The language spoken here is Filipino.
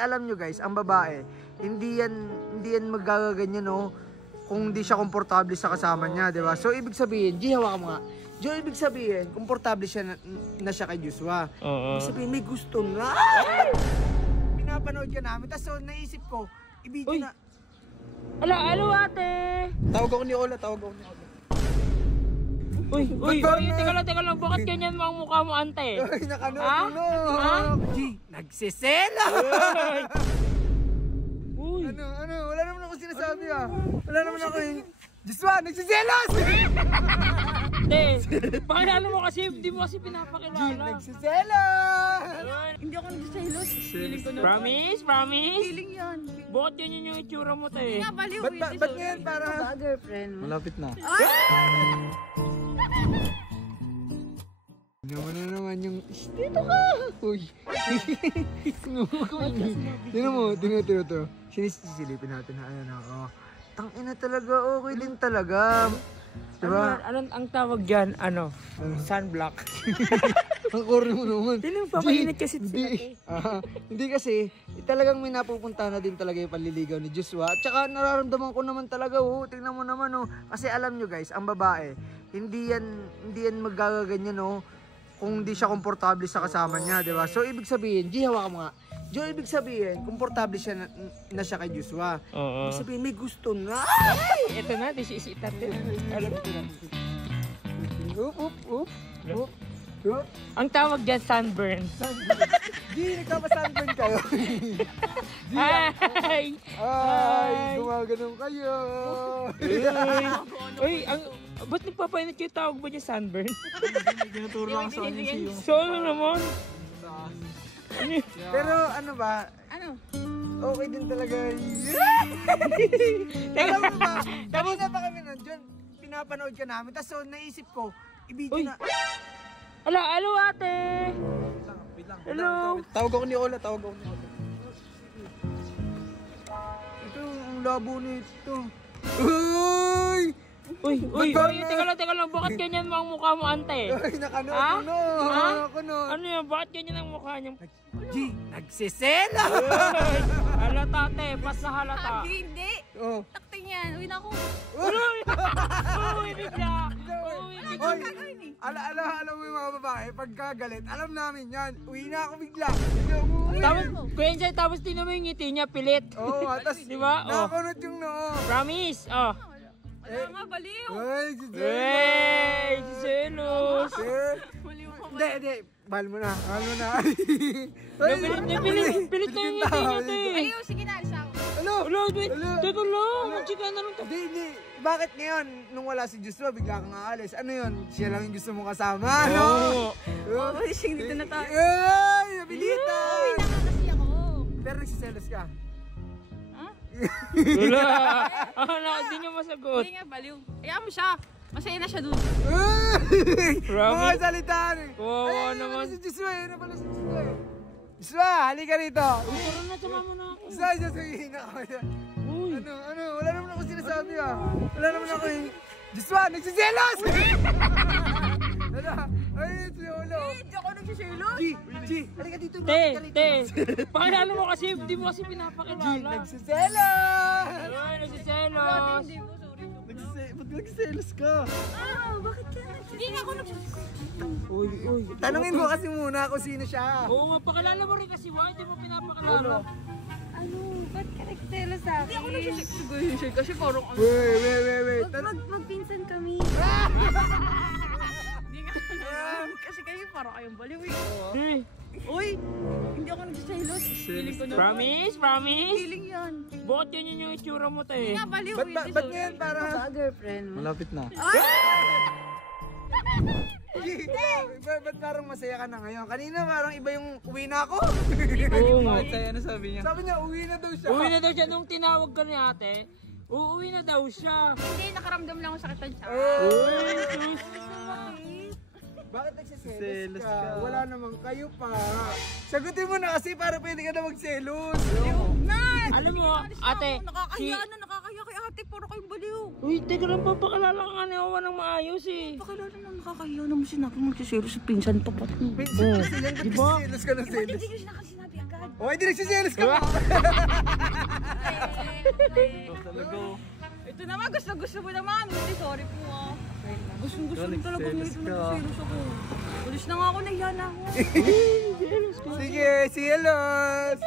alam nyo guys, ang babae, hindi yan magaganyan no, kung hindi siya komportable sa kasama niya, di ba? So ibig sabihin, G, hawakan mo nga. Jo, ibig sabihin, komportable siya na siya kay Joshua. Ibig sabihin, may gusto na. Pinapanood ka namin, tapos so, naisip ko, ibigay na. Alo ate! Tawag ako ni Ola. Uy, teka lang, bakit ganyan mo ang mukha mo, ante? Uy, nakanood mo. G, nagsisela! Uy! Ano? Wala naman ako sinasabi Wala naman ako Joshua, nagsiselos! Pakilala mo kasi, hindi mo kasi pinapakilala. G, nagsiselos! Hindi ako nagsiselos. Feeling ko na. Promise? Feeling yan. Bakit ganyan yung itsura mo, te? Nga, baliw. Ba't ngayon para... girlfriend mo? Malapit na. Naman yung... Dito ka! Uy! Tingnan mo. Sinisilipin natin na ayan ako. Tangina talaga, okay din talaga. Diba? Ang tawag dyan, sunblock. Ang corny mo naman. Papainit kasi sila. Hindi kasi, talagang may napupunta na din talaga yung panliligaw ni Joshua. At saka nararamdaman ko naman talaga, tingnan mo naman, Kasi alam nyo guys, ang babae, hindi yan magaganyan, kung hindi siya komportable sa kasama niya, di ba? So ibig sabihin, G, hawakan mo nga. Jo, ibig sabihin, komportable siya na siya kay Joshua. Ibig sabihin, may gusto na. Ito na, disisitan din. Up. Ang tawag dyan, sunburn. Di, nagkapa-sunburn kayo. Ay! Gumaganon kayo. Uy, ba't nagpapainit kayo, tawag ba niya sunburn? Tinuturo lang sa kanya siya. So, ano naman? Pero ano ba? Okay din talaga. Alam mo ba? Kanina pa kami nandiyan. Pinapanood ka namin. Tapos so, naisip ko, ibigay na. Alo ate! Wait lang. Hello? Tawag ako ni Ola. Ito, ang labo nito. Uy, teka lang, bakit ganyan mo ang mukha mo, ante? Ay, nakanood mo. Ano yan, bakit ganyan ang mukha niya? G, nagsisela! Halata, te, pas na halata. Hindi. Takting yan. Uwi na ako. Uy, bigla. Alam mo yung mga babae, pagkagalit, alam namin yan. Uwi na ako bigla. Tapos tinan mo yung ngiti niya, pilit. Tapos, diba? nakakunot yung noo. Promise, Wala nga, baliw. Hey, siselos. Hindi. Bahal mo na. Pilit na yung ngiti niya, te. Baliw, sige na, alis ako. Teka lang, chika na lang. Hindi. Bakit ngayon, nung wala si Joshua, bigla kang aalis? Ano yun? Siya lang yung gusto mong kasama, Sing, dito na tayo. Ay, nabilita! Uwi na nga kasi ako. Pero nagsiselos ka. Wala. Hindi niya masagot. Hindi nga, baliw. Kaya mo siya. Masaya na siya dun. Mga salitaan eh. Kawawa naman. Si Joshua Joshua, halika rito. Tara na, sumama na ako. Sasabihin ako. Uy. Ano? Wala naman ako sinasabi Wala naman ako Joshua, nagsiselos! Ay, si Olo. Hindi ako nagsiselos. G, halika dito. Te. Pakilala mo kasi, hindi mo kasi pinapakilala. Nagsiselos! Ay, nagsiselos. Hindi mo, sorry. Ba't nagsiselos ka? Bakit ka nagsiselos? Hindi nga ako nagsiselos. Uy. Tanungin mo kasi muna kung sino siya. Oo nga, pakilala mo rin kasi, why hindi mo pinapakilala? Ba't ka nagsiselos sa akin? Hindi ako nagsiselos kasi parang ano. Wait. Magpinsan kami. Hindi nga ako kasi kayo parang kayong baliw eh. Uy, hindi ako nagsiselos. Feeling ko na. Promise? Feeling yan. Bakit ganyan yung itsura mo, te? Hindi nga baliw. Ba't ngayon para... girlfriend mo? Malapit na. Ba't parang masaya ka na ngayon? Kanina parang iba yung uwi na ako. Oo nga. Ano sabi niya? Sabi niya uwi na daw siya. Uwi na daw siya nung tinawag ka ni ate. Uuwi na daw siya. Hindi, nakaramdam lang ako sakit ng tiyan. Uy, sus. Bakit nagsiselos ka? Wala namang kayo pa. Sagutin mo na kasi para pwede ka na magselos. Alam mo, ate, nakakahiya kay ate, puro kayong baliw. Uy, teka lang, papakilala ka nga ni Owa ng maayos eh. Pakilala na nakakahiya naman sinabi mo magsiselos sa pinsan pa pati. Pinsan kasi yan, ba't nagsiselos ka ng selos? Hindi ko siya nakasinabi agad. agad. O, hindi nagsiselos ka pa. Talaga. Ito naman, gusto mo naman. Hindi, sorry po ah. Gusto mo talaga kung ito nagsiselos ako. Pulis na nga ako, nahiya na ako. Sige, selos.